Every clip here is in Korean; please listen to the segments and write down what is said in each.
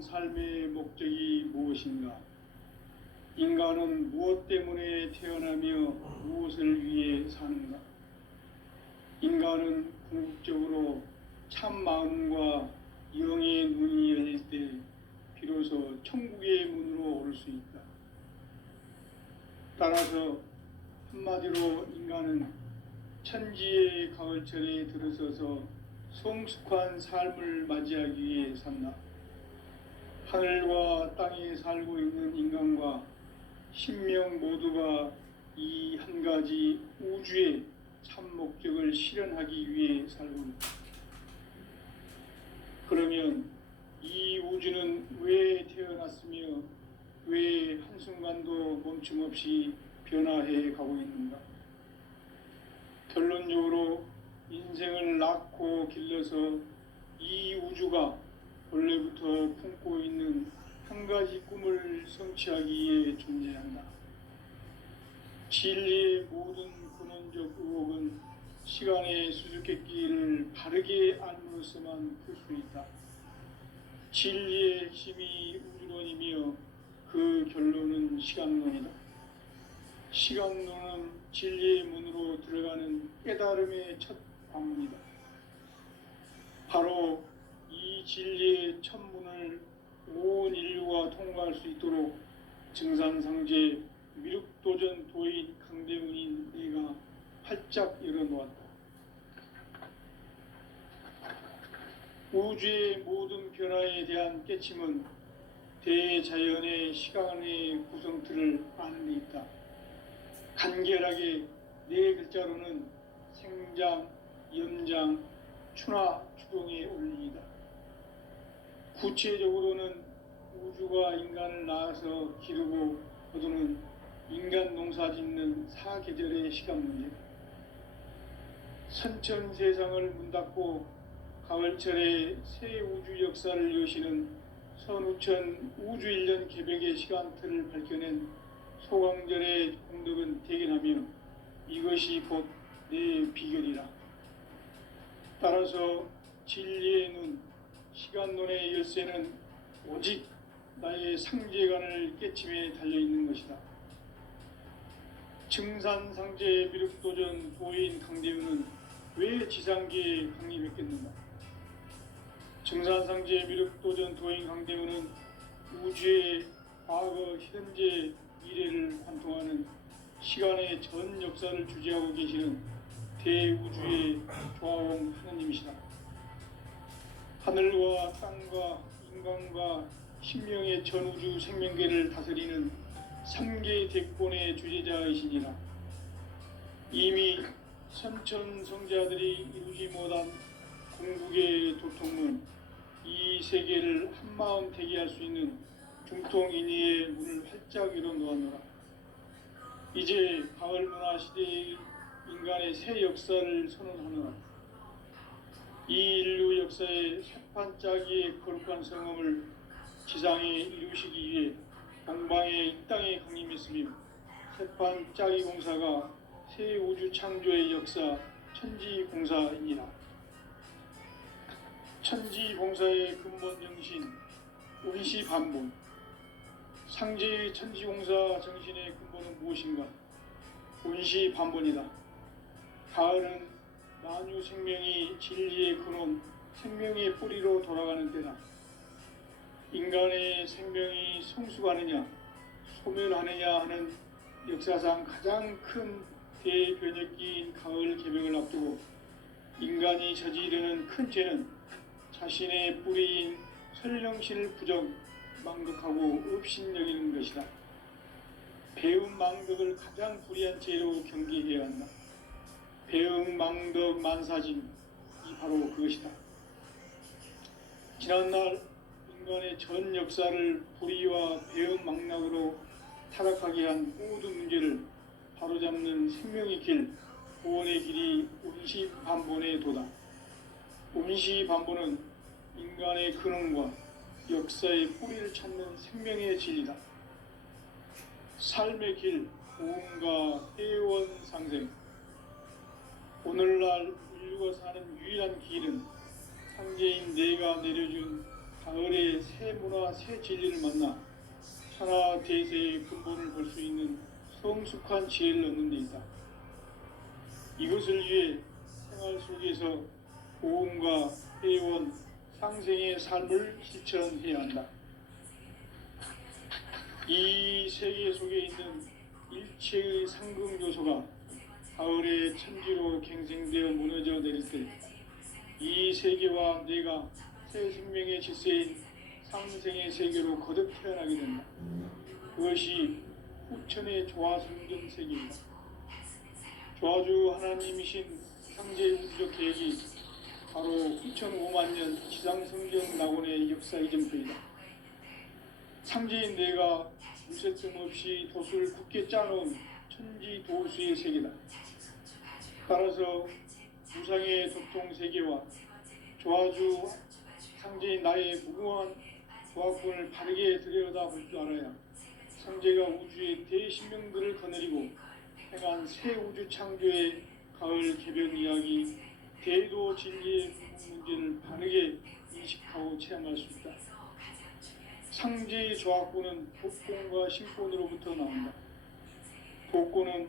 인간 삶의 목적이 무엇인가? 인간은 무엇 때문에 태어나며 무엇을 위해 사는가? 인간은 궁극적으로 참 마음과 영의 눈이 열릴 때 비로소 천국의 문으로 오를 수 있다. 따라서 한마디로 인간은 천지의 가을철에 들어서서 성숙한 삶을 맞이하기 위해 산다. 하늘과 땅에 살고 있는 인간과 신명 모두가 이 한 가지 우주의 참 목적을 실현하기 위해 살고 있다. 그러면 이 우주는 왜 태어났으며 왜 한순간도 멈춤 없이 변화해 가고 있는가? 결론적으로 인생을 낳고 길러서 이 우주가 원래부터 품고 있는 한 가지 꿈을 성취하기 위해 존재한다. 진리의 모든 근원적 의혹은 시간의 수수께끼를 바르게 알므로서만 풀 수 있다. 진리의 핵심이 우주론이며 그 결론은 시간론이다. 시간론은 진리의 문으로 들어가는 깨달음의 첫 방문이다. 바로 이 진리의 첫 문을 온 인류가 통과할 수 있도록 증산상제 미륵도전 도인 강대문인 내가 활짝 열어놓았다. 우주의 모든 변화에 대한 깨침은 대자연의 시간의 구성틀을 아는 데 있다. 간결하게 네 글자로는 생장, 연장, 추나 추동의 원리이다. 구체적으로는 우주가 인간을 낳아서 기르고 거두는 인간 농사 짓는 사계절의 시간 문제다. 선천 세상을 문 닫고 가을철에 새 우주 역사를 여시는 선우천 우주 1년 개벽의 시간틀을 밝혀낸 소강절의 공덕은 대견하며 이것이 곧 내 비결이라. 따라서 진리의 눈, 시간론의 열쇠는 오직 나의 상제관을 깨침에 달려있는 것이다. 증산상제 미륵도전 도인 강대우는 왜 지상계에 강림했겠는가? 증산상제 미륵도전 도인 강대우는 우주의 과거, 현재, 미래를 관통하는 시간의 전 역사를 주재하고 계시는 대우주의 조화원 하나님이시다. 하늘과 땅과 인간과 신명의 전우주 생명계를 다스리는 3개 대권의 주재자이시니라. 이미 선천성자들이 이루지 못한 궁극의 도통문, 이 세계를 한마음 대기할 수 있는 중통인의의 문을 활짝 열어놓았노라. 이제 가을 문화 시대의 인간의 새 역사를 선언하노라. 이 인류 역사의 새판짜기의 거룩한 성험을 지상에 이루시기 위해 동방의 이 땅에 강림했으며 새판짜기 공사가 새 우주 창조의 역사 천지공사이니라. 천지공사의 근본 정신 운시반본. 상제의 천지공사 정신의 근본은 무엇인가? 운시반본이다. 가을은 만유 생명이 진리의 근원, 생명의 뿌리로 돌아가는 때다. 인간의 생명이 성숙하느냐, 소멸하느냐 하는 역사상 가장 큰 대변혁기인 가을 개벽을 앞두고 인간이 저지르는 큰 죄는 자신의 뿌리인 설령신을 부정, 망덕하고 업신여기는 것이다. 배움 망덕을 가장 불의한 죄로 경계해야 한다. 배움 망덕 만사짐이 바로 그것이다. 지난날 인간의 전 역사를 불의와 배움 망락으로 타락하게 한 모든 문제를 바로잡는 생명의 길, 구원의 길이 운시반본의 도다. 운시반본은 인간의 근원과 역사의 뿌리를 찾는 생명의 진리다. 삶의 길, 고음과 회원상생. 오늘날 인류가 사는 유일한 길은 상제인 내가 내려준 가을의 새 문화, 새 진리를 만나 천하 대세의 근본을 볼 수 있는 성숙한 지혜를 얻는 데 있다. 이것을 위해 생활 속에서 고음과 회원, 상생의 삶을 실천해야 한다. 이 세계 속에 있는 일체의 상금 요소가 가을의 천지로 갱생되어 무너져 내릴 때 이 세계와 내가 새 생명의 질서인 상생의 세계로 거듭 태어나게 된다. 그것이 후천의 조화성경 세계이다. 조화주 하나님이신 상제 우주적 계획이 바로 2005만 년 지상성경 낙원의 역사 이전표이다. 상제인 내가 무쇠점 없이 돛을 굳게 짜놓은 천지 도수의 세계다. 따라서 무상의 도통 세계와 조화주 상제인 나의 무궁한 조화권을 바르게 들여다볼 줄 알아야 상제가 우주의 대신명들을 거느리고 행한 새 우주 창조의 가을 개변 이야기, 대도 진리의 문제를 바르게 인식하고 체험할 수 있다. 상제의 조화권은 독권과 신권으로부터 나온다. 독권은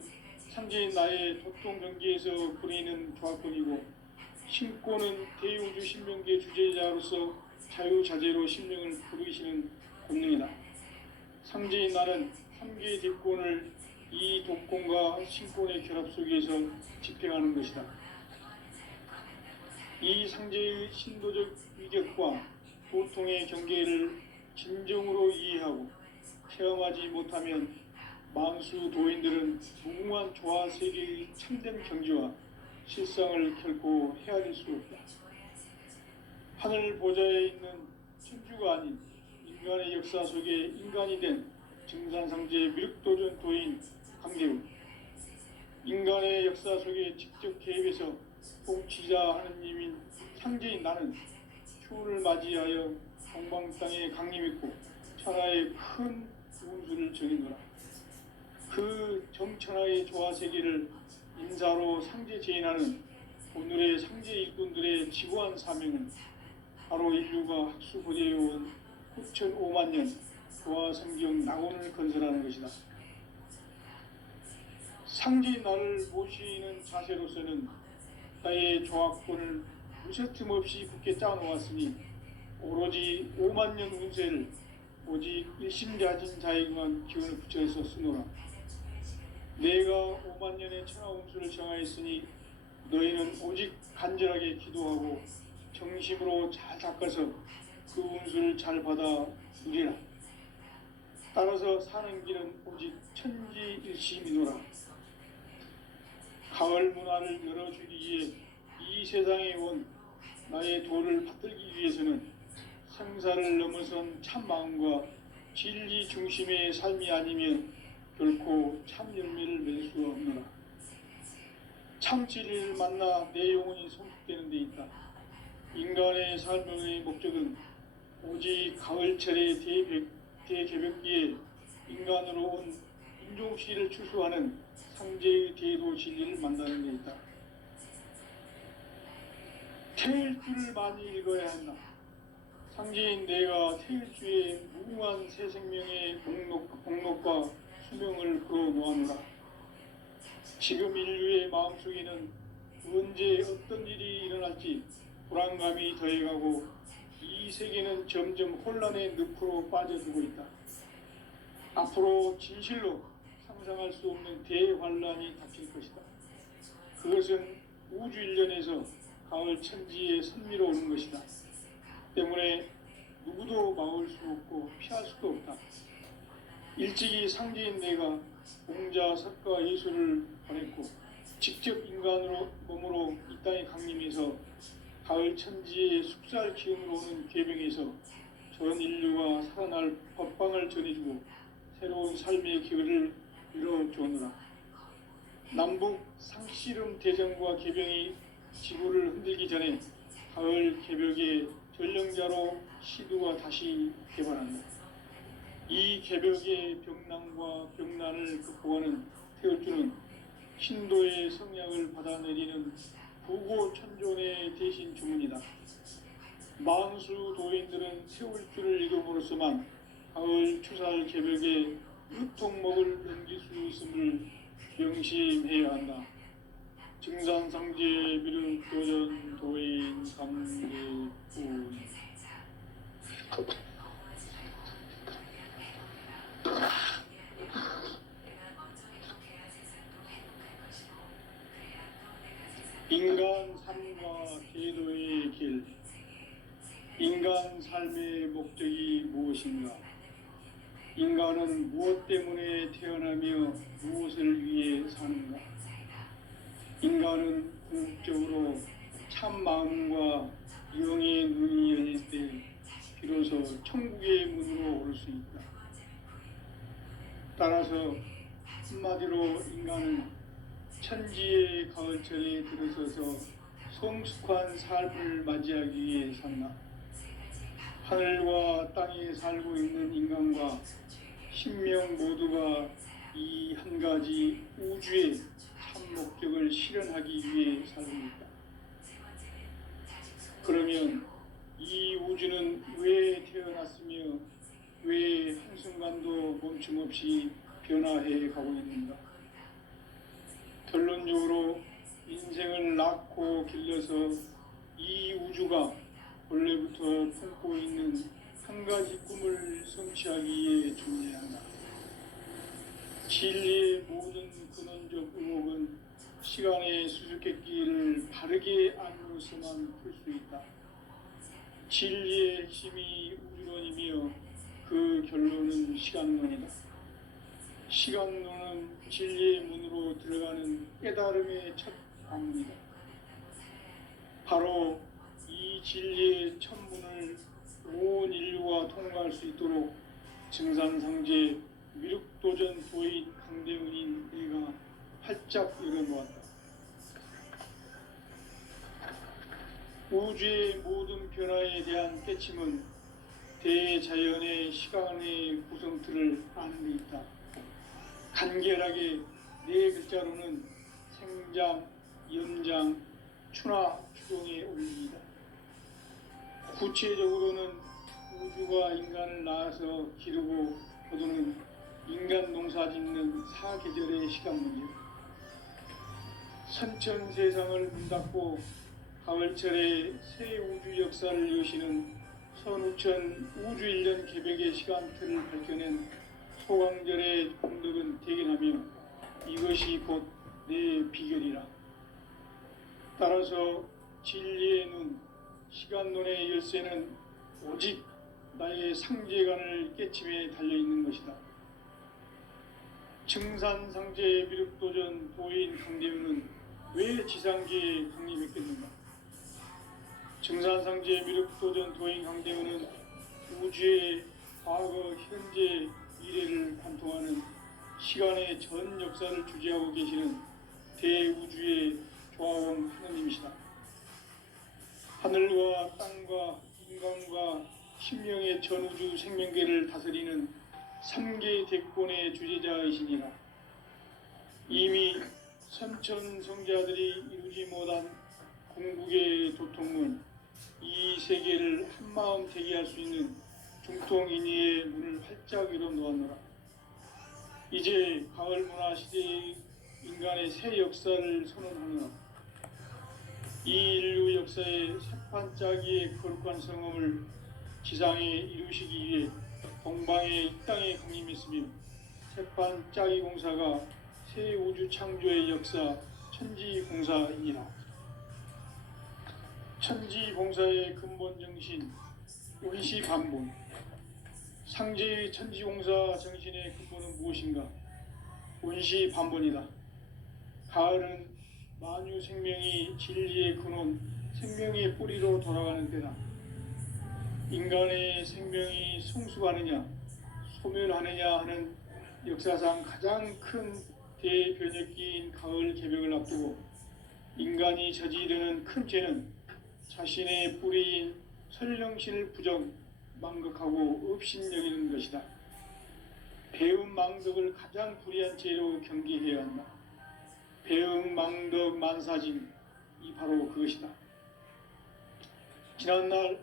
상제인 나의 도통 경계에서 부리는 조화권이고, 신권은 대우주 신명계 주제자로서 자유자재로 신명을 부르시는 권능이다. 상제인 나는 3개의 뒷권을 이 독권과 신권의 결합 속에서 집행하는 것이다. 이 상제의 신도적 위격과 도통의 경계를 진정으로 이해하고 체험하지 못하면 만수 도인들은 무궁한 조화 세계의 참된 경지와 실상을 결코 헤아릴 수 없다. 하늘 보좌에 있는 천주가 아닌 인간의 역사 속에 인간이 된 증산상제 미륵도전 도인 강대우, 인간의 역사 속에 직접 개입해서 통치자 하느님인 상제인 나는 추운을 맞이하여 동방 땅에 강림했고 천하의 큰 운수를 정인노라. 그 정천하의 조화 세계를 인사로 상제 제인하는 오늘의 상제 일꾼들의 지구한 사명은 바로 인류가 학수 고대해온 9,5만 년 조화 성경 낙원을 건설하는 것이다. 상제인 나를 모시는 자세로서는 나의 조화권을 무쇠틈 없이 굳게 짜놓았으니 오로지 5만 년 운세를 오직 일심자진 자에게만 기운을 붙여서 쓰노라. 내가 5만 년의 천하 운수를 정하였으니 너희는 오직 간절하게 기도하고 정심으로 잘 닦아서 그 운수를 잘 받아 누리라. 따라서 사는 길은 오직 천지일심이노라. 가을 문화를 열어주기 위해 이 세상에 온 나의 도를 받들기 위해서는 생사를 넘어선 참 마음과 진리 중심의 삶이 아니면 결코 참 열매를 맺을 수 없노라. 참 진리를 만나 내 영혼이 성숙되는 데 있다. 인간의 삶의 목적은 오직 가을철의 대개벽기에 인간으로 온 인종씨를 추수하는 상제의 대도 진리를 만나는 데 있다. 태일주를 많이 읽어야 한다. 상제인 내가 태일주의 무궁한 새 생명의 목록과 수명을 풀어놓아노라. 지금 인류의 마음속에는 언제 어떤 일이 일어날지 불안감이 더해가고 이 세계는 점점 혼란의 늪으로 빠져들고 있다. 앞으로 진실로 상상할 수 없는 대환란이 닥칠 것이다. 그것은 우주 일련에서 가을 천지에 선미로 오는 것이다. 때문에 누구도 막을 수 없고 피할 수도 없다. 일찍이 상제인 내가 공자, 석가, 예수를 보냈고 직접 인간으로 몸으로 이 땅에 강림해서 가을 천지의 숙살 기운으로 오는 계병에서 전 인류가 살아날 법방을 전해주고 새로운 삶의 기회를 열어주었노라. 남북 상씨름 대전과 계병이 지구를 흔들기 전에 가을 개벽의 전령자로 시두가 다시 개발한다. 이 개벽의 병난과 병난을 극복하는 태울주는 신도의 성량을 받아내리는 부고천존의 대신 주문이다. 만수 도인들은 세울 줄을 이름으로서만 가을 추살 개벽에 유통목을 넘길 수 있음을 명심해야 한다. 증산상제 비륵 도전 도인 감개군. 인간 삶과 계도의 길. 인간 삶의 목적이 무엇인가? 인간은 무엇 때문에 태어나며 무엇을 위해 사는가? 인간은 궁극적으로 참 마음과 영의 눈이 열릴 때 비로소 천국의 문으로 올 수 있다. 따라서 한마디로 인간은 천지의 가을철에 들어서서 성숙한 삶을 맞이하기 위해 산다. 하늘과 땅에 살고 있는 인간과 신명 모두가 이 한 가지 우주의 참 목적을 실현하기 위해 살고 있다. 그러면 이 우주는 왜 태어났으며 왜 한순간도 멈춤없이 변화해 가고 있는가? 결론적으로 인생을 낳고 길러서 이 우주가 원래부터 품고 있는 한 가지 꿈을 성취하기 위해 존재한다. 진리의 모든 근원적 의혹은 시간의 수수께끼를 바르게 알고서만 풀 수 있다. 진리의 핵심이 우주론이며 그 결론은 시간론이다. 시간론은 진리의 문으로 들어가는 깨달음의 첫 방문이다. 바로 이 진리의 첫 문을 온 인류가 통과할 수 있도록 증산상제 미륵도전 도인 강대훈인 내가 활짝 열어놓았다. 우주의 모든 변화에 대한 깨침은 대자연의 시간의 구성틀을 아는 데 있다. 간결하게 네 글자로는 생장, 연장, 추나 추동의 원리이다. 구체적으로는 우주가 인간을 낳아서 기르고 거두는 인간 농사 짓는 사계절의 시간문이요. 선천세상을 문 닫고 가을철에 새 우주 역사를 여시는 선우천 우주 1년 개벽의 시간틀을 밝혀낸 소강절의 공덕은 대견하며 이것이 곧 내 비결이라. 따라서 진리의 눈, 시간론의 열쇠는 오직 나의 상제관을 깨침에 달려있는 것이다. 증산상제 미륵도전 도인 강대훈은 왜 지상계에 강림했겠는가? 증산상제 미륵도전 도인 강대훈은 우주의 과거, 현재, 미래를 관통하는 시간의 전 역사를 주재하고 계시는 대우주의 조화원 하느님이시다. 하늘과 땅과 인간과 신명의 전우주 생명계를 다스리는 3개 대권의 주재자이시니라. 이미 선천성자들이 이루지 못한 궁극의 도통문, 이 세계를 한마음 되게 할 수 있는 중통인의의 문을 활짝 열어놓았노라. 이제 가을 문화 시대의 인간의 새 역사를 선언하노라. 이 인류 역사의 새판짜기의 거룩한 성험을 지상에 이루시기 위해 동방의 이 땅에 강림했으며 새판짜기 공사가 새 우주 창조의 역사 천지봉사이니라. 천지봉사의 근본 정신 원시반본. 상제의 천지봉사 정신의 근본은 무엇인가? 원시반본이다. 가을은 만유 생명이 진리의 근원, 생명의 뿌리로 돌아가는 때다. 인간의 생명이 성숙하느냐, 소멸하느냐 하는 역사상 가장 큰 대변혁기인 가을 개벽을 앞두고 인간이 저지르는 큰 죄는 자신의 뿌리인 설령실 부정, 망극하고 업신여기는 것이다. 배움 망덕을 가장 불의한 죄로 경계해야 한다. 배움 망덕 만사진, 이 바로 그것이다. 지난날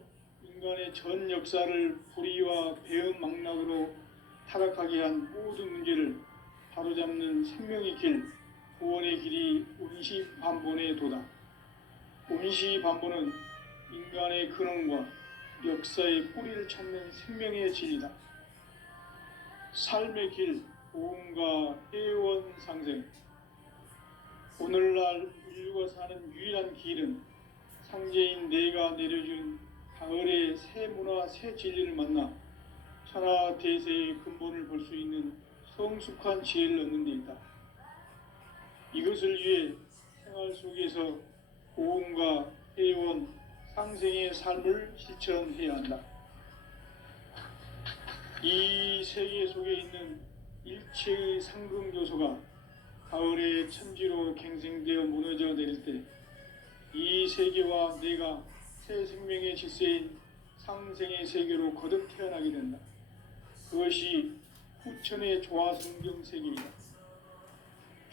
인간의 전 역사를 불의와 배은 망락으로 타락하게 한 모든 문제를 바로잡는 생명의 길, 구원의 길이 운시반본에 도다. 운시반본은 인간의 근원과 역사의 뿌리를 찾는 생명의 진리다. 삶의 길, 보험과 회원 상생. 오늘날 인류가 사는 유일한 길은 상제인 내가 내려준 가을의 새 문화, 새 진리를 만나 천하 대세의 근본을 볼 수 있는 성숙한 지혜를 얻는 데 있다. 이것을 위해 생활 속에서 보험과 회원, 상생의 삶을 실천해야 한다. 이 세계 속에 있는 일체의 상금 요소가 가을의 천지로 갱생되어 무너져 내릴 때 이 세계와 내가 새 생명의 질서인 상생의 세계로 거듭 태어나게 된다. 그것이 후천의 조화성경 세계이다.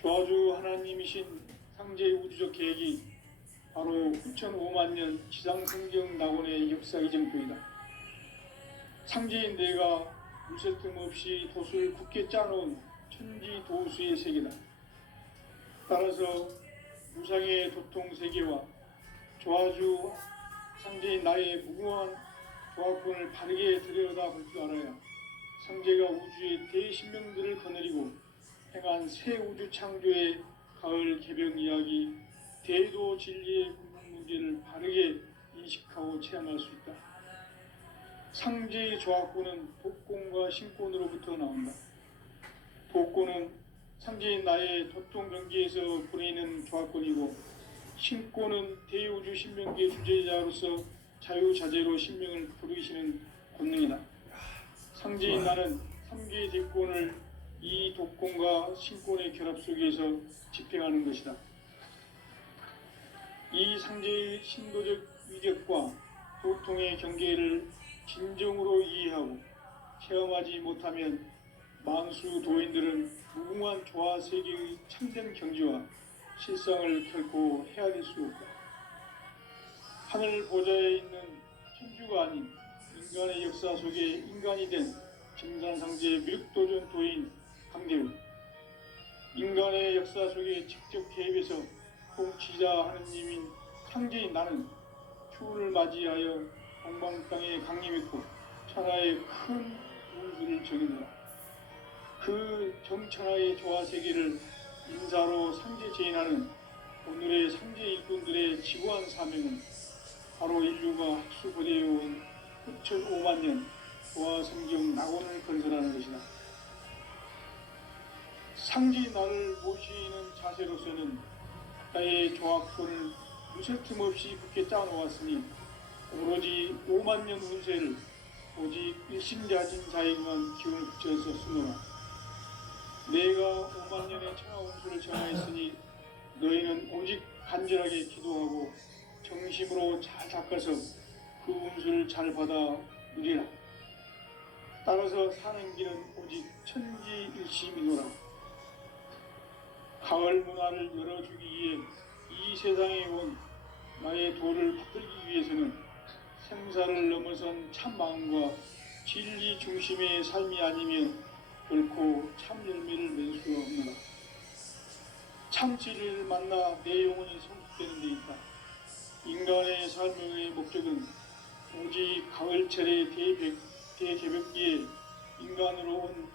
조화주 하나님이신 상제의 우주적 계획이 바로 후천 5만 년 지상성경 낙원의 역사 이정표이다. 상제인 내가 물샐 틈 없이 도수를 굳게 짜놓은 천지 도수의 세계다. 따라서 무상의 도통 세계와 조화주 상제인 나의 무궁한 조화권을 바르게 들여다볼 줄 알아야 상제가 우주의 대신명들을 거느리고 행한 새 우주 창조의 가을 개병 이야기, 대도 진리의 궁극 문제를 바르게 인식하고 체험할 수 있다. 상제의 조화권은 복권과 신권으로부터 나온다. 복권은 상제인 나의 도통 경계에서 보내는 조화권이고, 신권은 대우주 신명기의 주제자로서 자유자재로 신명을 부르시는 권능이다. 상제인 나는 3개의 대권을 이 독권과 신권의 결합 속에서 집행하는 것이다. 이 상제의 신도적 위력과 도통의 경계를 진정으로 이해하고 체험하지 못하면 만수 도인들은 무궁한 조화 세계의 참된 경지와 실상을 결코 헤아릴 수 없다. 하늘 보좌에 있는 천주가 아닌 인간의 역사 속에 인간이 된 증산상제 미륵도전 도인 강대우, 인간의 역사 속에 직접 개입해서 통치자 하느님인 상제인 나는 추운을 맞이하여 동방 땅에 강림했고 천하의 큰 운수를 정의노라. 그 정천하의 조화세계를 인사로 상제 제인하는 오늘의 상제 일꾼들의 지구한 사명은 바로 인류가 학수고대해온 후천 5만 년 조화성경 낙원을 건설하는 것이다. 상제인 나를 모시는 자세로서는 나의 조화권을 무쇠 틈 없이 굳게 짜놓았으니 오로지 5만 년 운세를 오직 일심자진 자에게만 기운을 붙여서 쓰노라. 내가 5만 년의 천하 운수를 정하였으니 너희는 오직 간절하게 기도하고 정심으로 잘 닦아서 그 운수를 잘 받아 누리라. 따라서 사는 길은 오직 천지일심이노라. 가을 문화를 열어주기 위해 이 세상에 온 나의 도를 받들기 위해서는 생사를 넘어선 참 마음과 진리 중심의 삶이 아니면 결코 참 열매를 맺을 수가 없노라. 참 진리를 만나 내 영혼이 성숙되는 데 있다. 인간의 삶의 목적은 오직 가을철의 대개벽기에 인간으로 온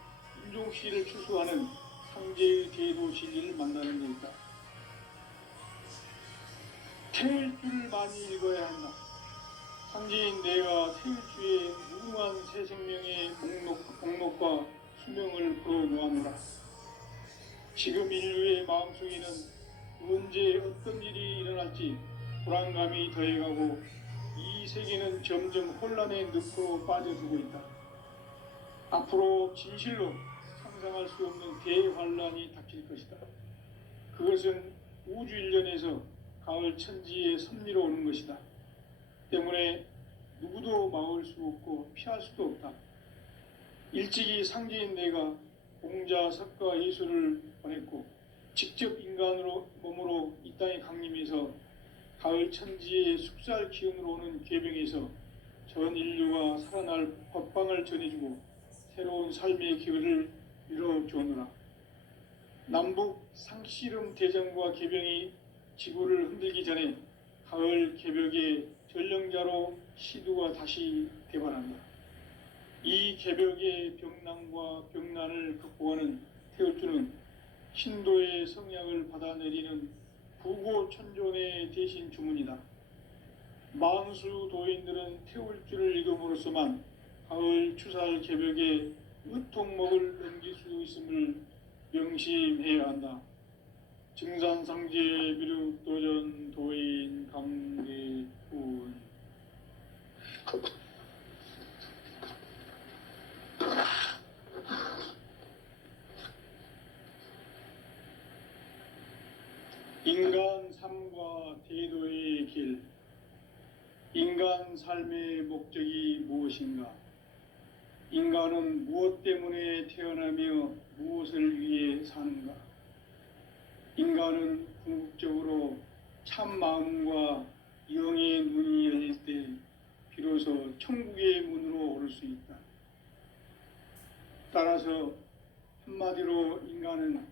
인종시를 추수하는 상제의 대도 진리를 만나는 데 있다. 태일주를 많이 읽어야 한다. 상제인 내가 태일주의 무궁한 새 생명의 목록과 수명을 불어놓아노라. 지금 인류의 마음속에는 언제 어떤 일이 일어날지 불안감이 더해가고 이 세계는 점점 혼란의 늪으로 빠져들고 있다. 앞으로 진실로 상상할 수 없는 대환란이 닥칠 것이다. 그것은 우주 일련에서 가을 천지의 섭리로 오는 것이다. 때문에 누구도 막을 수 없고 피할 수도 없다. 일찍이 상제인 내가 공자, 석가, 예수를 보냈고 직접 인간으로 몸으로 이 땅에 강림해서 가을 천지의 숙살 기운으로 오는 계병에서 전 인류가 살아날 법방을 전해주고 새로운 삶의 기회를 열어주오노라. 남북 상씨름 대전과 개병이 지구를 흔들기 전에 가을 개벽의 전령자로 시두가 다시 대발한다. 이 개벽의 병난과 병난을 극복하는 태울주는 신도의 성약을 받아내리는 부고천존의 대신 주문이다. 만수 도인들은 태울주를 읽음으로써만 가을 추살 개벽의 의통목을 넘길 수 있음을 명심해야 한다. 증산상제 미륵도전 도인 강대훈. 인간 삶과 대도의 길. 인간 삶의 목적이 무엇인가? 인간은 무엇 때문에 태어나며 무엇을 위해 사는가? 인간은 궁극적으로 참 마음과 영의 눈이 열릴 때 비로소 천국의 문으로 오를 수 있다. 따라서 한마디로 인간은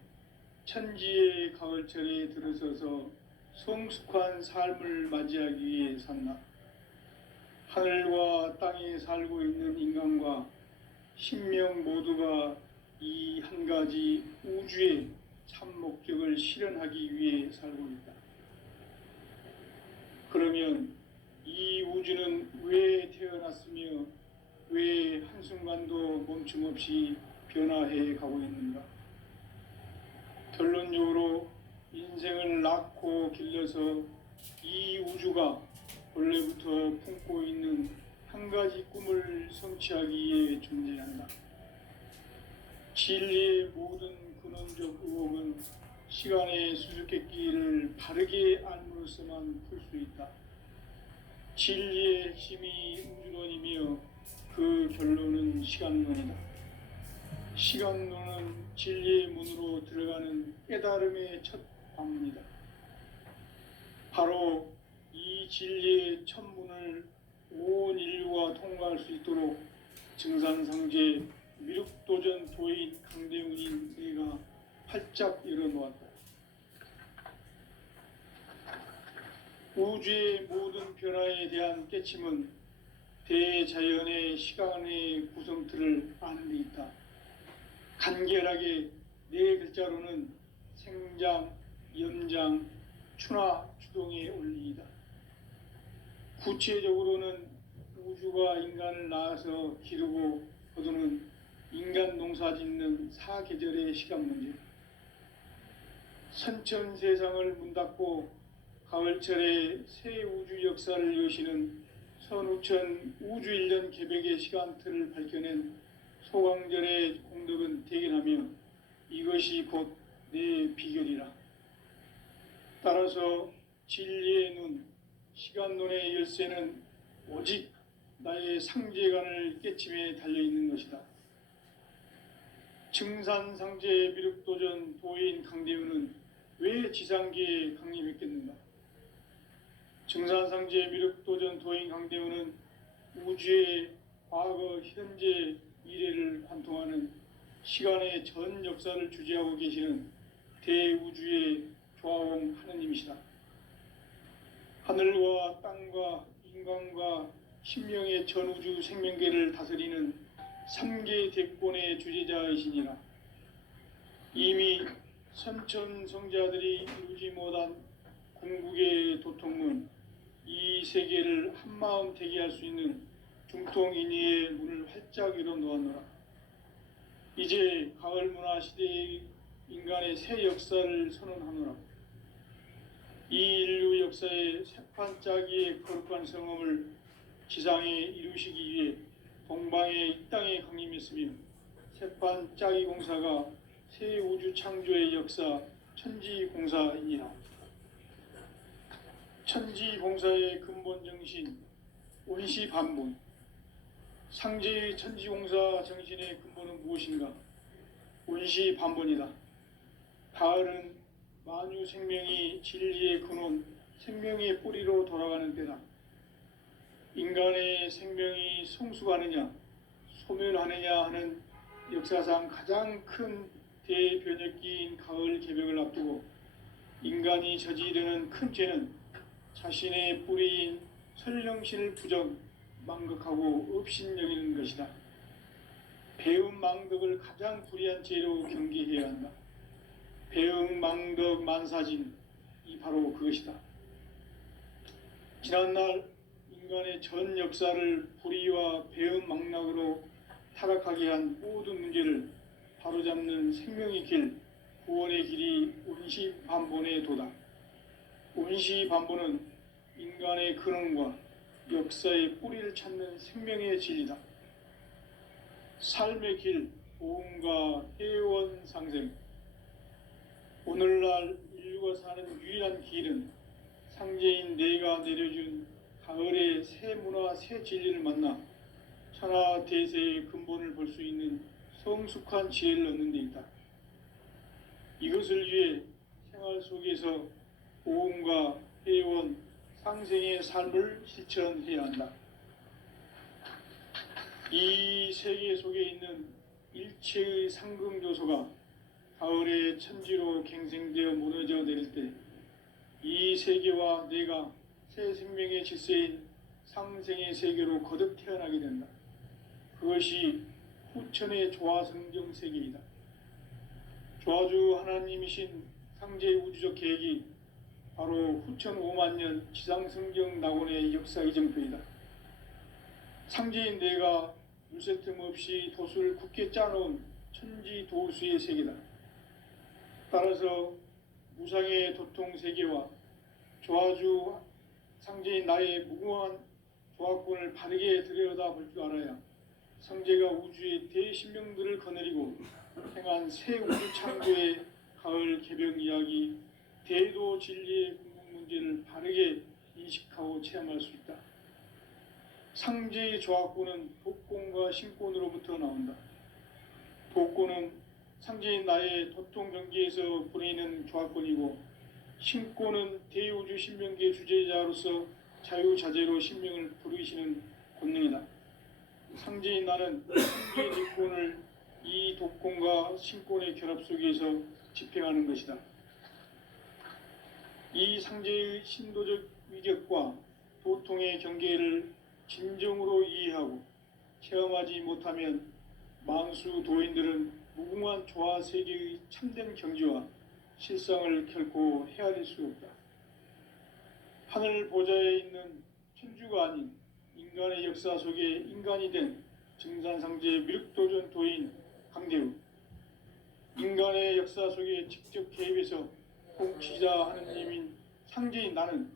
천지의 가을철에 들어서서 성숙한 삶을 맞이하기 위해 산다. 하늘과 땅에 살고 있는 인간과 신명 모두가 이 한 가지 우주의 참 목적을 실현하기 위해 살고 있다. 그러면 이 우주는 왜 태어났으며 왜 한순간도 멈춤 없이 변화해 가고 있는가? 결론적으로 인생을 낳고 길러서 이 우주가 원래부터 품고 있는 한 가지 꿈을 성취하기 위해 존재한다. 진리의 모든 근원적 의혹은 시간의 수수께끼를 바르게 알므로써만 풀 수 있다. 진리의 핵심이 우주론이며 그 결론은 시간론이다. 시간론은 진리의 문으로 들어가는 깨달음의 첫 방문이다. 바로 이 진리의 첫 문을 온 인류가 통과할 수 있도록 증산상제 미륵도전 도인 강대훈인 내가 활짝 열어놓았다. 우주의 모든 변화에 대한 깨침은 대자연의 시간의 구성틀을 아는 데 있다. 간결하게 네 글자로는 생장, 연장, 추나 추동의 원리이다. 구체적으로는 우주가 인간을 낳아서 기르고 거두는 인간 농사 짓는 사계절의 시간 문제. 선천 세상을 문 닫고 가을철에 새 우주 역사를 여시는 선우천 우주 1년 개벽의 시간틀을 밝혀낸 소강절의 공덕은 대견하며 이것이 곧 내 비결이라. 따라서 진리의 눈, 시간론의 열쇠는 오직 나의 상제관을 깨침에 달려있는 것이다. 증산상제 미륵도전 도인 강대훈은 왜 지상계에 강림했겠는가? 증산상제 미륵도전 도인 강대훈은 우주의 과거, 현재, 미래를 관통하는 시간의 전 역사를 주재하고 계시는 대우주의 조화원 하느님이시다. 하늘과 땅과 인간과 신명의 전우주 생명계를 다스리는 3계 대권의 주재자이시니라. 이미 선천성자들이 이루지 못한 궁극의 도통문, 이 세계를 한마음 되게 할 수 있는 중통인의의 문을 활짝 열어놓았노라. 이제 가을 문화 시대의 인간의 새 역사를 선언하노라. 이 인류 역사의 새판 짜기의 거룩한 성험을 지상에 이루시기 위해 동방의 이 땅에 강림했으며 새판 짜기 공사가 새 우주 창조의 역사 천지공사이니라. 천지공사의 근본 정신 원시반문. 상제의 천지공사 정신의 근본은 무엇인가? 원시반문이다. 가을은 만유 생명이 진리의 근원, 생명의 뿌리로 돌아가는 때다. 인간의 생명이 성숙하느냐 소멸하느냐 하는 역사상 가장 큰 대변혁기인 가을 개벽을 앞두고 인간이 저지르는 큰 죄는 자신의 뿌리인 설령신을 부정, 망극하고 업신여기는 것이다. 배음 망덕을 가장 불의한 죄로 경계해야 한다. 배음 망덕 만사진이 바로 그것이다. 지난날 인간의 전 역사를 불의와 배음 망락으로 타락하게 한 모든 문제를 바로잡는 생명의 길, 구원의 길이 운시반본의 도다. 운시반본은 인간의 근원과 역사의 뿌리를 찾는 생명의 진리다. 삶의 길, 보험과 해원 상생. 오늘날 인류가 사는 유일한 길은 상제인 내가 내려준 가을의 새 문화, 새 진리를 만나 천하 대세의 근본을 볼 수 있는 성숙한 지혜를 얻는 데 있다. 이것을 위해 생활 속에서 보험과 해원, 상생의 삶을 실천해야 한다. 이 세계 속에 있는 일체의 상금조소가 가을의 천지로 갱생되어 무너져 내릴 때 이 세계와 내가 새 생명의 질서인 상생의 세계로 거듭 태어나게 된다. 그것이 후천의 조화성경 세계이다. 조화주 하나님이신 상제 우주적 계획이 바로 후천 5만 년 지상성경 낙원의 역사 이정표이다. 상제인 내가 물새 틈 없이 도수를 굳게 짜놓은 천지 도수의 세계다. 따라서 무상의 도통 세계와 조화주 상제인 나의 무궁한 조화권을 바르게 들여다볼 줄 알아야 성제가 우주의 대신명들을 거느리고 행한 새 우주 창조의 가을 개벽 이야기, 대도 진리의 궁극 문제를 바르게 인식하고 체험할 수 있다. 상제의 조화권은 독권과 신권으로부터 나온다. 독권은 상제인 나의 도통 경계에서 보내는 조화권이고, 신권은 대우주 신명계의 주제자로서 자유자재로 신명을 부르시는 권능이다. 상제인 나는 상제의 직권을 이 독권과 신권의 결합 속에서 집행하는 것이다. 이 상제의 신도적 위격과 도통의 경계를 진정으로 이해하고 체험하지 못하면 만수 도인들은 무궁한 조화 세계의 참된 경지와 실상을 결코 헤아릴 수 없다. 하늘 보좌에 있는 천주가 아닌 인간의 역사 속에 인간이 된 증산상제 미륵도전 도인 강대우, 인간의 역사 속에 직접 개입해서 통치자 하느님인 상제인 나는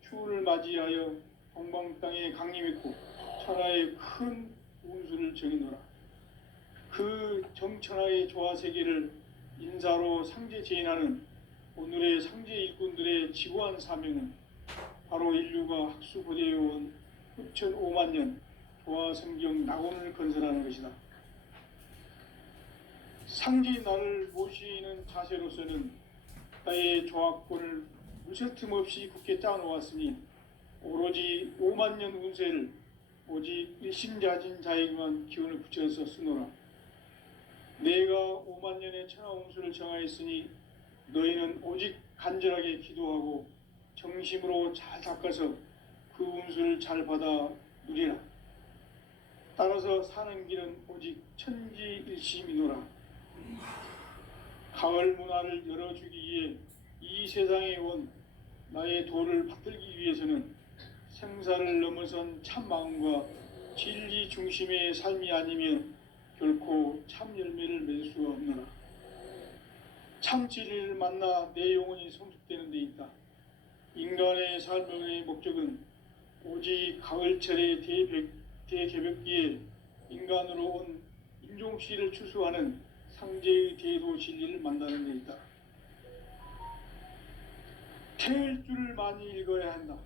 추운을 맞이하여 동방 땅에 강림했고 천하의 큰 운수를 정해놓으라. 그 정천하의 조화 세계를 인사로 상제 제인하는 오늘의 상제 일꾼들의 지구한 사명은 바로 인류가 학수고대해온 후천 5만 년 조화 성경 낙원을 건설하는 것이다. 상제인 나를 모시는 자세로서는 나의 조화권을 물새 틈 없이 굳게 짜놓았으니 오로지 5만 년 운세를 오직 일심자진 자에게만 기운을 붙여서 쓰노라. 내가 5만 년의 천하 운수를 정하였으니 너희는 오직 간절하게 기도하고 정심으로 잘 닦아서 그 운수를 잘 받아 누리라. 따라서 사는 길은 오직 천지일심이노라. 가을 문화를 열어주기 위해 이 세상에 온 나의 도를 받들기 위해서는 생사를 넘어선 참 마음과 진리 중심의 삶이 아니면 결코 참 열매를 맺을 수가 없노라. 참 진리를 만나 내 영혼이 성숙되는 데 있다. 인간의 삶의 목적은 오직 가을철의 대개벽기에 인간으로 온 인종씨를 추수하는 상제의 대도 진리를 만나는 데 있다. 태일주를 많이 읽어야 한다.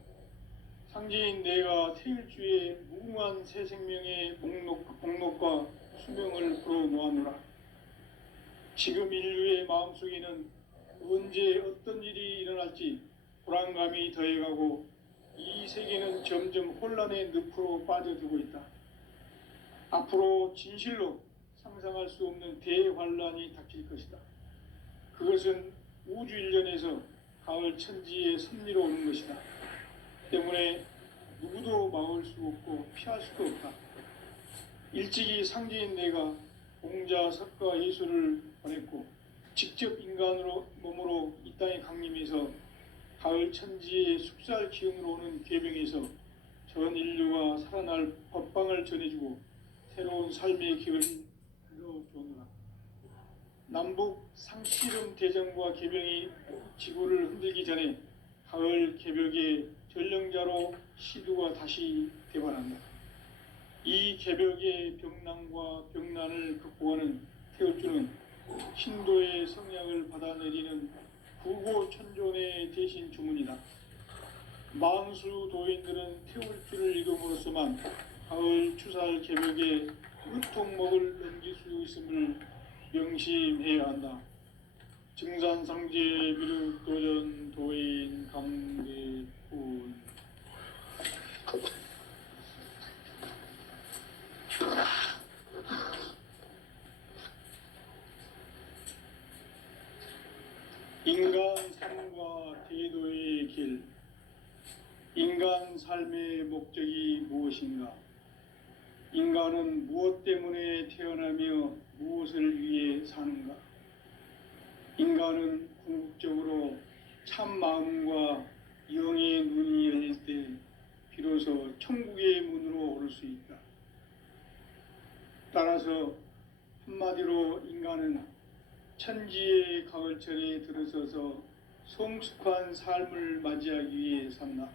상제인 내가 태일주의 무궁한 새 생명의 목록과 수명을 풀어놓아노라. 지금 인류의 마음속에는 언제 어떤 일이 일어날지 불안감이 더해가고 이 세계는 점점 혼란의 늪으로 빠져들고 있다. 앞으로 진실로 상상할 수 없는 대환란이 닥칠 것이다. 그것은 우주 일련에서 가을 천지의 섭리로 오는 것이다. 때문에 누구도 막을 수 없고 피할 수도 없다. 일찍이 상제인 내가 공자, 석가, 예수를 보냈고 직접 인간으로 몸으로 이 땅에 강림해서 가을 천지의 숲살 기운으로 오는 계명에서 전 인류가 살아날 법방을 전해주고 새로운 삶의 기회를 열어주노라. 남북 상씨름 대전과 계명이 지구를 흔들기 전에 가을 개벽의 전령자로 시두가 다시 대발한다. 이 개벽의 병난과 병난을 극복하는 태울주는 신도의 성량을 받아내리는 구고천존의 대신 주문이다. 만수 도인들은 태울주를 읽음으로써만 가을 추살 개벽의 으통목을 넘길 수 있음을 명심해야 한다. 증산상제 미륵도전 도인 강대훈. 인간 삶과 대도의 길. 인간 삶의 목적이 무엇인가? 인간은 무엇 때문에 태어나며 무엇을 위해 사는가? 인간은 궁극적으로 참 마음과 영의 눈이 열릴 때 비로소 천국의 문으로 오를 수 있다. 따라서 한마디로 인간은 천지의 가을철에 들어서서 성숙한 삶을 맞이하기 위해 산다.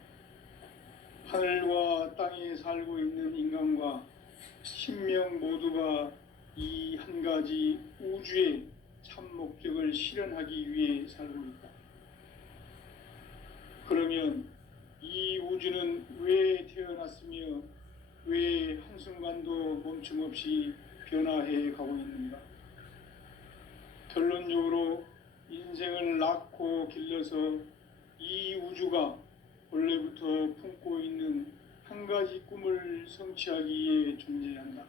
하늘과 땅에 살고 있는 인간과 신명 모두가 이 한 가지 우주의 참 목적을 실현하기 위해 살고 있다. 그러면 이 우주는 왜 태어났으며 왜 한순간도 멈춤 없이 변화해 가고 있는가? 결론적으로 인생을 낳고 길러서 이 우주가 원래부터 품고 있는 한 가지 꿈을 성취하기 위해 존재한다.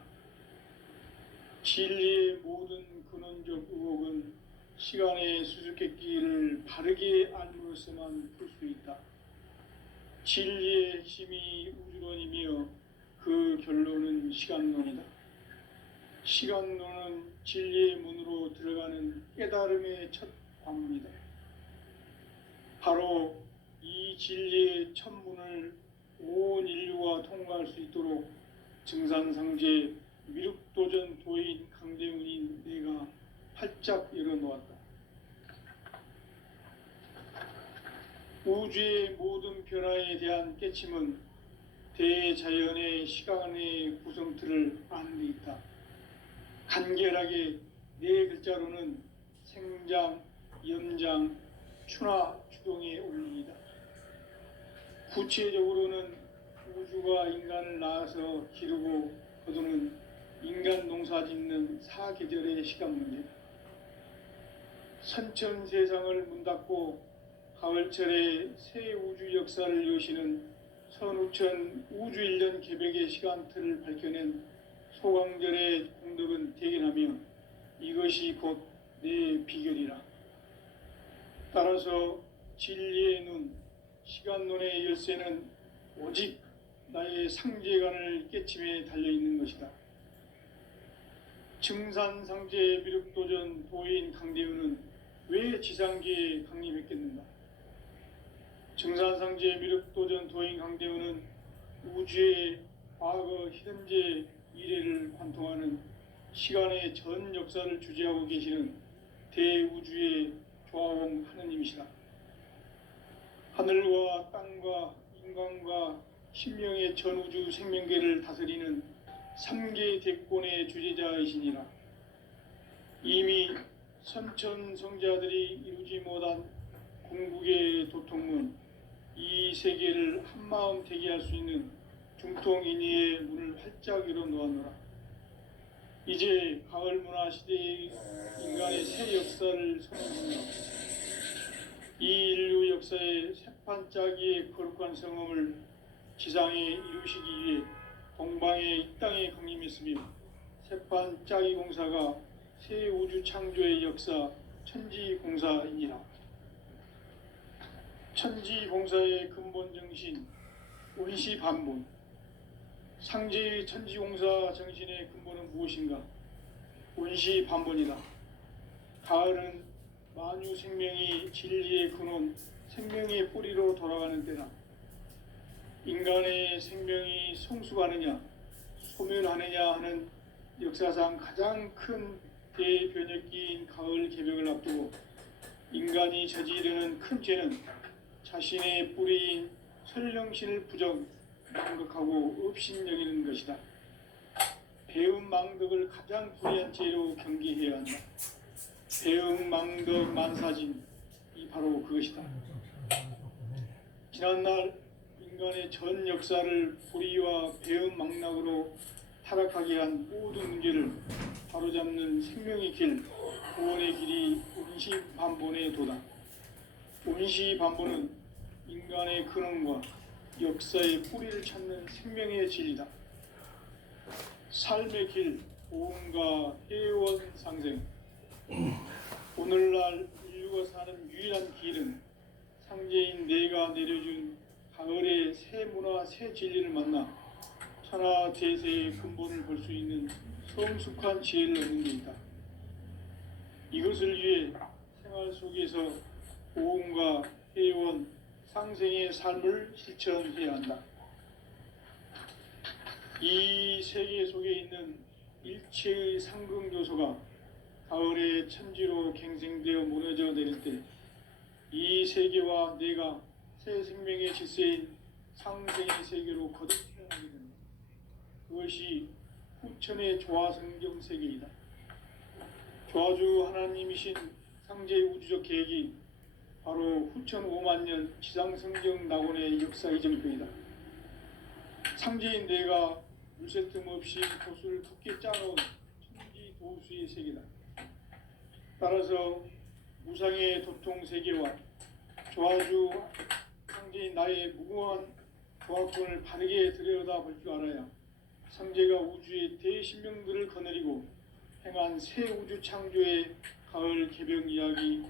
진리의 모든 근원적 의혹은 시간의 수수께끼를 바르게 알므로써만 풀 수 있다. 진리의 핵심이 우주론이며 그 결론은 시간론이다. 시간론은 진리의 문으로 들어가는 깨달음의 첫 관문이다. 바로 이 진리의 첫 문을 온 인류가 통과할 수 있도록 증산상제 미륵도전 도인 강대훈인 내가 활짝 열어놓았다. 우주의 모든 변화에 대한 깨침은 대자연의 시간의 구성틀을 아는 데 있다. 간결하게 네 글자로는 생장, 연장, 추나 추동의 원리이다. 구체적으로는 우주가 인간을 낳아서 기르고 거두는 인간 농사 짓는 사계절의 시간 문제. 선천 세상을 문 닫고 가을철에 새 우주 역사를 여시는 선우천 우주 일년 개벽의 시간틀을 밝혀낸 소강절의 공덕은 대견하며 이것이 곧 내 비결이라. 따라서 진리의 눈, 시간론의 열쇠는 오직 나의 상제관을 깨침에 달려있는 것이다. 증산상제 미륵도전 도인 강대훈은 왜 지상계에 강림했겠는가? 증산상제 미륵도전 도인 강대훈은 우주의 과거, 현재, 미래를 관통하는 시간의 전 역사를 주재하고 계시는 대우주의 조화원 하느님이시다. 하늘과 땅과 인간과 신명의 전우주 생명계를 다스리는 3계 대권의 주재자이시니라. 이미 선천성자들이 이루지 못한 궁극의 도통문, 이 세계를 한마음 되게 할 수 있는 중통인의의 문을 활짝 열어놓았노라. 이제 가을 문화 시대의 인간의 새 역사를 선언합니다. 이 인류 역사의 새파 세판짜기의 거룩한 성험을 지상에 이루시기 위해 동방의 이 땅에 강림했으며 세판짜기 공사가 새 우주 창조의 역사 천지공사이니라. 천지공사의 근본 정신 원시반본. 상제의 천지공사 정신의 근본은 무엇인가? 원시반본이다. 가을은 만유 생명이 진리의 근원, 생명의 뿌리로 돌아가는 때다. 인간의 생명이 성숙하느냐, 소멸하느냐 하는 역사상 가장 큰 대변혁기인 가을 개벽을 앞두고 인간이 저지르는 큰 죄는 자신의 뿌리인 설령신을 망각하고 업신여기는 것이다. 배은망덕을 가장 불의한 죄로 경계해야 한다. 배은망덕 만사진, 이 바로 그것이다. 지난날 인간의 전 역사를 불의와 배은망락으로 타락하게 한 모든 문제를 바로잡는 생명의 길, 구원의 길이 원시반본의 도다. 원시반본은 인간의 근원과 역사의 뿌리를 찾는 생명의 진리다. 삶의 길, 보험과 해원 상생. 오늘날 인류가 사는 유일한 길은 상제인 내가 내려준 가을의 새 문화, 새 진리를 만나 천하 대세의 근본을 볼 수 있는 성숙한 지혜를 얻는 데 있다. 이것을 위해 생활 속에서 보험과 해원, 상생의 삶을 실천해야 한다. 이 세계 속에 있는 일체의 상승 요소가 가을의 천지로 갱생되어 무너져 내릴 때 이 세계와 내가 새 생명의 질서인 상생의 세계로 거듭 태어나게 된다. 그것이 후천의 조화성경 세계이다. 조화주 하나님이신 상제의 우주적 계획이 바로 후천 5만 년 지상성경 낙원의 역사 이정표이다. 상제인 내가 물새 틈 없이 도수를 굳게 짜놓은 천지 도수의 세계다. 따라서 무상의 도통 세계와 조화주 상제인 나의 무궁한 조화권을 바르게 들여다볼 줄 알아야 상제가 우주의 대신명들을 거느리고 행한 새 우주 창조의 가을 개벽 이야기,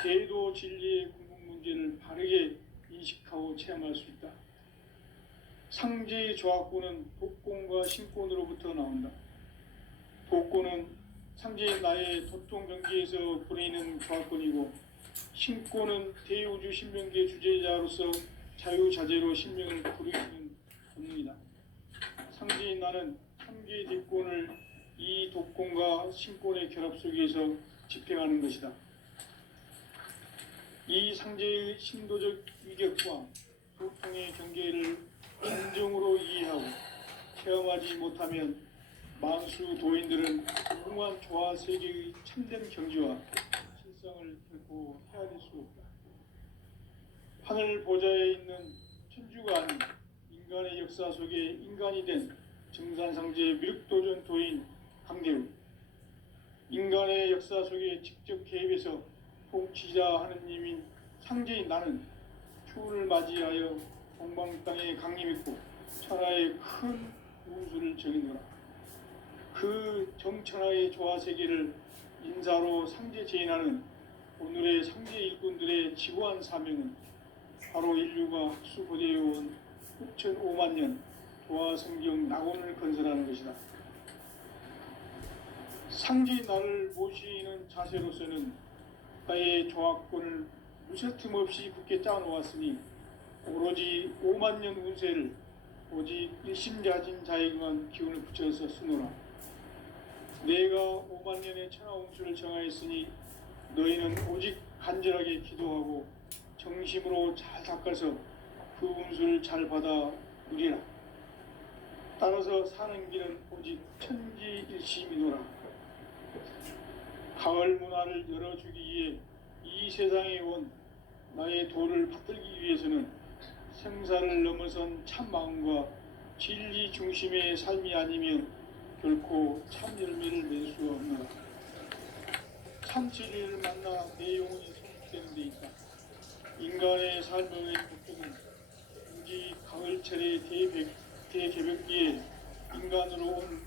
대도 진리의 궁극 문제를 바르게 인식하고 체험할 수 있다. 상제의 조화권은 독권과 신권으로부터 나온다. 독권은 상제의 나의 도통 경계에서 보내는 조화권이고, 신권은 대우주 신명계 주제자로서 자유자재로 신명을 부르시는 본능이다. 상제의 나는 삼계의 대권을 이 독권과 신권의 결합 속에서 집행하는 것이다. 이 상제의 신도적 위격과 도통의 경계를 진정으로 이해하고 체험하지 못하면 만수 도인들은 무궁한 조화 세계의 참된 경지와 실상을 결코 헤아릴 수 없다. 하늘 보좌에 있는 천주가 아닌 인간의 역사 속에 인간이 된 정산상제의 미륵도전 도인 강대우, 인간의 역사 속에 직접 개입해서 통치자 하느님인 상제인 나는 추운을 맞이하여 동방 땅에 강림했고 천하의 큰 운수를 정인노라. 그 정천하의 조화 세계를 인사로 상제 제인하는 오늘의 상제 일꾼들의 지구한 사명은 바로 인류가 흡수고대해온 6,5만 년 조화 성경 낙원을 건설하는 것이다. 상제 나를 모시는 자세로서는 나의 조화권을 무쇠틈 없이 굳게 짜놓았으니 오로지 5만 년 운세를 오직 일심자진 자에게만 기운을 붙여서 쓰노라. 내가 5만 년의 천하 운수를 정하였으니 너희는 오직 간절하게 기도하고 정심으로 잘 닦아서 그 운수를 잘 받아 누리라. 따라서 사는 길은 오직 천지일심이노라. 가을 문화를 열어주기 위해 이 세상에 온 나의 도를 받들기 위해서는 생사를 넘어선 참 마음과 진리 중심의 삶이 아니면 결코 참 열매를 낼 수 없노라. 참 진리를 만나 내 영혼이 성숙되는 데 있다. 인간의 삶의 가을철의 대개벽기에 인간으로 온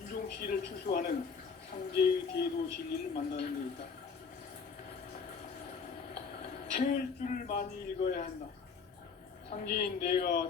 인종씨를 추수하는 상제의 대도 진리를 만나는 데 있다. 책을 많이 읽어야 한다. 상제인 내가